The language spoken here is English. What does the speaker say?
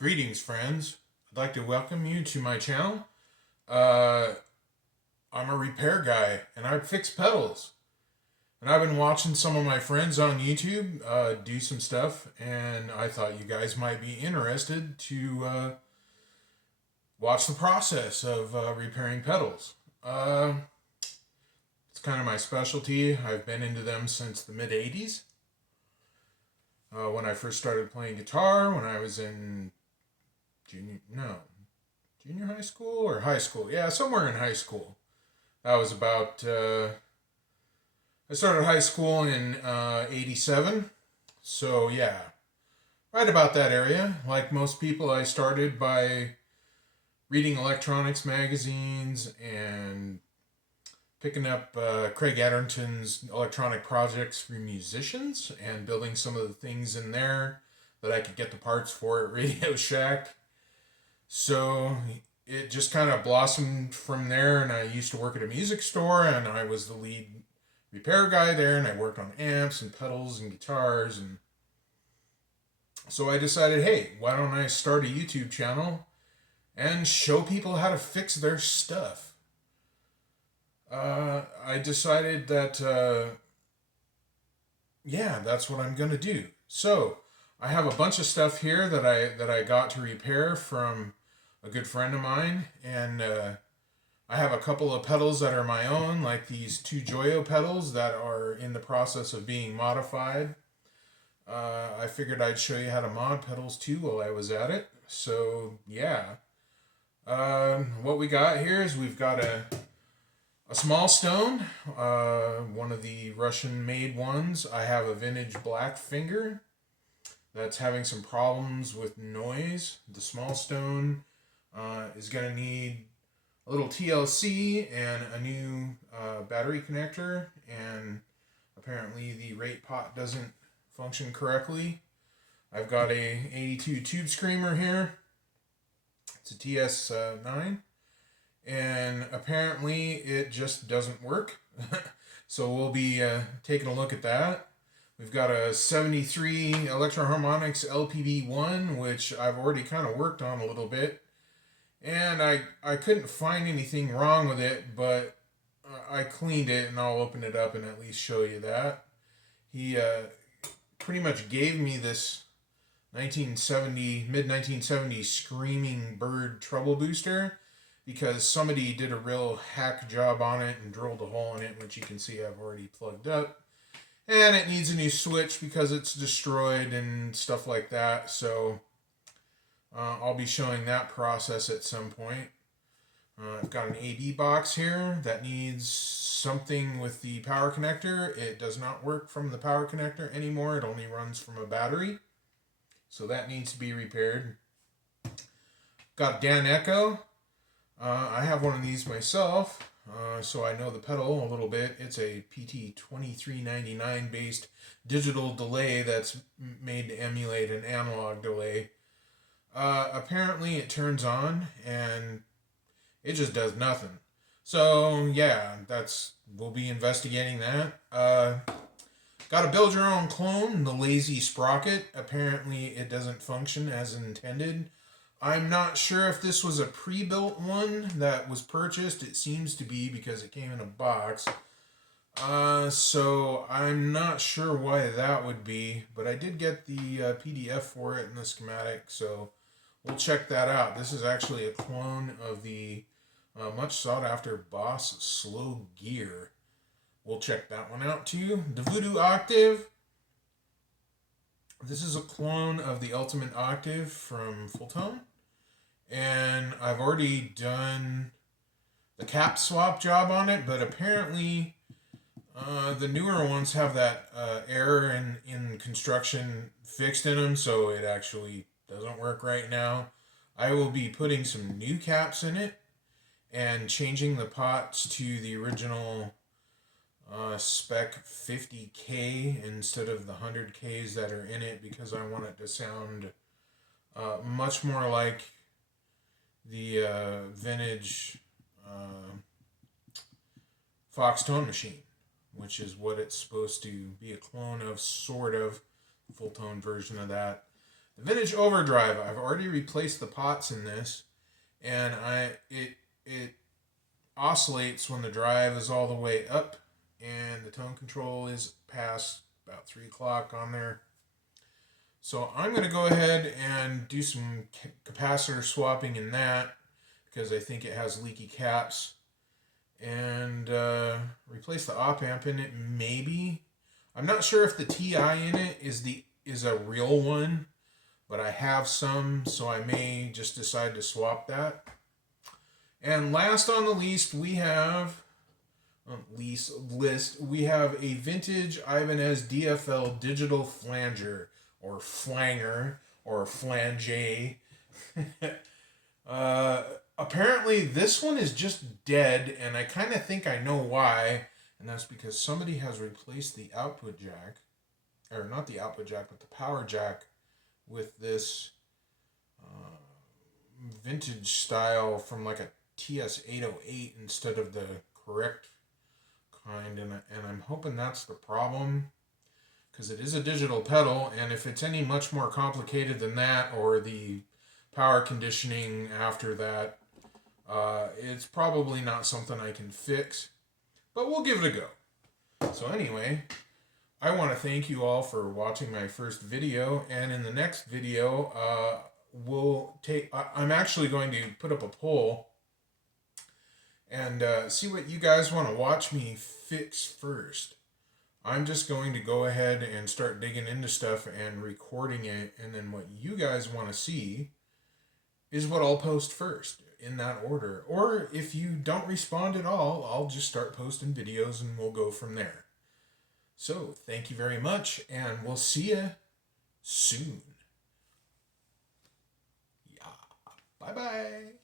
Greetings, friends. I'd like to welcome you to my channel. Uh, I'm a repair guy, and I fix pedals. And I've been watching some of my friends on YouTube do some stuff, and I thought you guys might be interested to watch the process of repairing pedals. It's kind of my specialty. I've been into them since the mid 80s. When I first started playing guitar, when I was in junior high school or high school. Yeah, somewhere in high school. That was about, I started high school in 87. So, yeah, right about that area. Like most people, I started by reading electronics magazines and picking up Craig Adderton's electronic projects for musicians and building some of the things in there that I could get the parts for at Radio Shack. So it just kind of blossomed from there, and I used to work at a music store, and I was the lead repair guy there, and I worked on amps and pedals and guitars, and so I decided, hey, why don't I start a YouTube channel and show people how to fix their stuff? I decided that, yeah, that's what I'm gonna do. So I have a bunch of stuff here that I got to repair from a good friend of mine, and I have a couple of pedals that are my own, like these two Joyo pedals that are in the process of being modified. I figured I'd show you how to mod pedals too while I was at it. So yeah, what we got here is we've got a small stone, one of the Russian-made ones. I have a vintage black finger that's having some problems with noise. The small stone is going to need a little TLC and a new battery connector, and apparently the rate pot doesn't function correctly. I've got a 82 tube screamer here. It's a TS9, and apparently it just doesn't work. So we'll be taking a look at that. We've got a 73 Electro-Harmonix LPB1, which I've already kind of worked on a little bit. And I couldn't find anything wrong with it, but I cleaned it, and I'll open it up and at least show you that. He pretty much gave me this mid-1970s Screaming Bird treble booster because somebody did a real hack job on it and drilled a hole in it, which you can see I've already plugged up. And it needs a new switch because it's destroyed and stuff like that, so I'll be showing that process at some point. I've got an AB box here that needs something with the power connector. It does not work from the power connector anymore. It only runs from a battery. So that needs to be repaired. Got Dan Echo. I have one of these myself, so I know the pedal a little bit. It's a PT2399 based digital delay that's made to emulate an analog delay. Apparently it turns on and it just does nothing. So yeah, we'll be investigating that. Got to build your own clone, the Lazy Sprocket. Apparently it doesn't function as intended. I'm not sure if this was a pre-built one that was purchased. It seems to be because it came in a box. So I'm not sure why that would be, but I did get the PDF for it in the schematic, so we'll check that out. This is actually a clone of the much sought after Boss Slow Gear. We'll check that one out too. The Voodoo Octave. This is a clone of the Ultimate Octave from Full Tone. And I've already done the cap swap job on it, but apparently the newer ones have that error in construction fixed in them, so it actually doesn't work right now. I will be putting some new caps in it and changing the pots to the original spec 50K instead of the 100Ks that are in it, because I want it to sound much more like the vintage Fox Tone Machine, which is what it's supposed to be a clone of, sort of, full tone version of that. The vintage overdrive, I've already replaced the pots in this, and it oscillates when the drive is all the way up and the tone control is past about 3 o'clock on there. So I'm going to go ahead and do some capacitor swapping in that because I think it has leaky caps, and replace the op amp in it maybe. I'm not sure if the TI in it is a real one, but I have some, so I may just decide to swap that. And last on the list, we have we have a vintage Ibanez DFL digital flanger, or flanger, or flange. Apparently this one is just dead, and I kind of think I know why, and that's because somebody has replaced the output jack, or not the output jack, but the power jack, with this vintage style from like a TS-808 instead of the correct kind, and I'm hoping that's the problem, because it is a digital pedal, and if it's any much more complicated than that, or the power conditioning after that, it's probably not something I can fix, but we'll give it a go. So anyway, I want to thank you all for watching my first video, and in the next video, I'm actually going to put up a poll and see what you guys want to watch me fix first. I'm just going to go ahead and start digging into stuff and recording it, and then what you guys want to see is what I'll post first, in that order. Or if you don't respond at all, I'll just start posting videos and we'll go from there. So, thank you very much, and we'll see you soon. Yeah. Bye-bye.